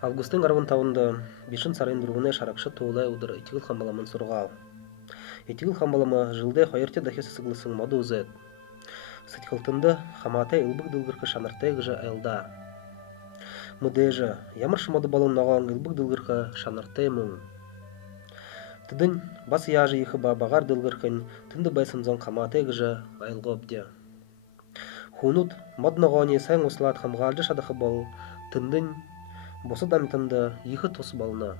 Августың арвын тауында бишін сарайын дұрғыне шарақшы туылай удыр итігіл хамбаламын сұрғал. Итігіл хамбалама жылды қойырте дахесі сығылысың моды үзет. Сытқылтынды хаматай ылбық дылғырқы шанартай ғыжа айлда. Мұдежі, ямыр шымады балын нағаң ылбық дылғырқы шанартай мұң. Тыдын бас яжы ехы бағар дылғырқын тынды байсымзан хаматай ғыжа айлға обде. Хунут мод нағаны сайын осылат хамғалды шадақы бол тындын босы дамтында ехы тосы балына.